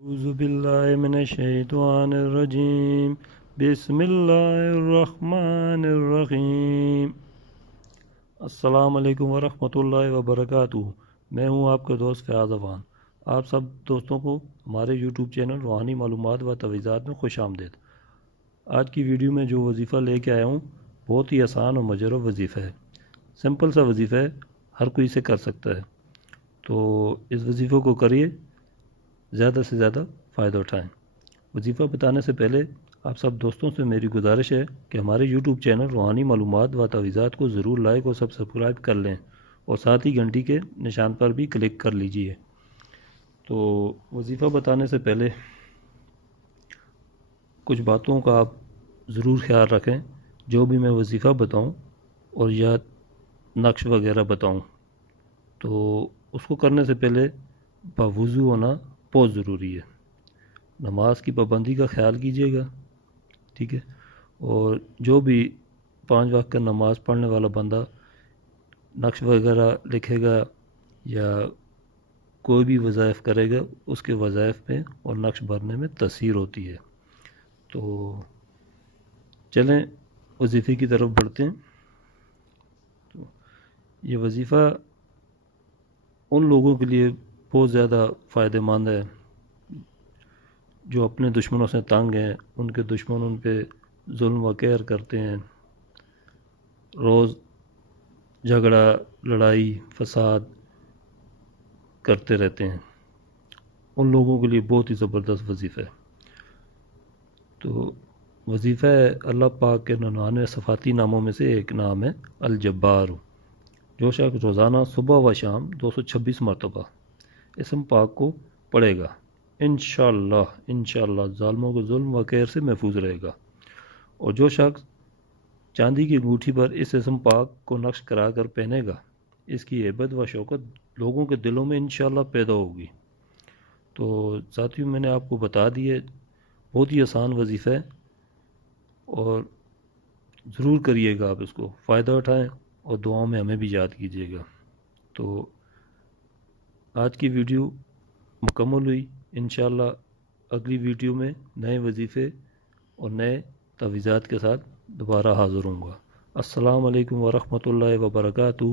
اعوذ باللہ من الشیطان الرجیم بسم اللہ الرحمن الرحیم۔ السلام علیکم ورحمۃ اللہ وبرکاتہ۔ میں ہوں آپ کا دوست فیاض افغان۔ آپ سب دوستوں کو ہمارے یوٹیوب چینل روحانی معلومات و تویزات میں خوش آمدید۔ آج کی ویڈیو میں جو وظیفہ لے کے آیا ہوں بہت ہی آسان اور مجرب وظیفہ ہے، سمپل سا وظیفہ ہے، ہر کوئی اسے کر سکتا ہے۔ تو اس وظیفے کو کریے، زیادہ سے زیادہ فائدہ اٹھائیں۔ وظیفہ بتانے سے پہلے آپ سب دوستوں سے میری گزارش ہے کہ ہمارے یوٹیوب چینل روحانی معلومات و تویزات کو ضرور لائک اور سبسکرائب کر لیں، اور ساتھ ہی گھنٹی کے نشان پر بھی کلک کر لیجئے۔ تو وظیفہ بتانے سے پہلے کچھ باتوں کا آپ ضرور خیال رکھیں۔ جو بھی میں وظیفہ بتاؤں اور یا نقش وغیرہ بتاؤں تو اس کو کرنے سے پہلے باوضو ہونا بہت ضروری ہے۔ نماز کی پابندی کا خیال کیجیے گا، ٹھیک ہے؟ اور جو بھی 5 وقت کا نماز پڑھنے والا بندہ نقش وغیرہ لکھے گا یا کوئی بھی وظائف کرے گا، اس کے وظائف میں اور نقش بھرنے میں تاثیر ہوتی ہے۔ تو چلیں وظیفے کی طرف بڑھتے ہیں۔ تو یہ وظیفہ ان لوگوں کے لیے بہت زیادہ فائدہ مند ہے جو اپنے دشمنوں سے تنگ ہیں، ان کے دشمن ان پہ ظلم و قہر کرتے ہیں، روز جھگڑا لڑائی فساد کرتے رہتے ہیں۔ ان لوگوں کے لیے بہت ہی زبردست وظیفہ ہے۔ تو وظیفہ ہے اللہ پاک کے 99 صفاتی ناموں میں سے ایک نام ہے الجبار۔ جو شخص روزانہ صبح و شام 226 مرتبہ اسم پاک کو پڑھے گا، انشاءاللہ ظالموں کو ظلم و قہر سے محفوظ رہے گا۔ اور جو شخص چاندی کی انگوٹھی پر اس اسم پاک کو نقش کرا کر پہنے گا، اس کی ہیبت و شوکت لوگوں کے دلوں میں انشاءاللہ پیدا ہوگی۔ تو ساتھیوں، میں نے آپ کو بتا دیے، بہت ہی آسان وظیفہ ہے اور ضرور کریے گا آپ اس کو، فائدہ اٹھائیں اور دعاؤں میں ہمیں بھی یاد کیجیے گا۔ تو آج کی ویڈیو مکمل ہوئی، انشاءاللہ اگلی ویڈیو میں نئے وظیفے اور نئے تویزات کے ساتھ دوبارہ حاضر ہوں گا۔ السلام علیکم ورحمۃ اللہ وبرکاتہ۔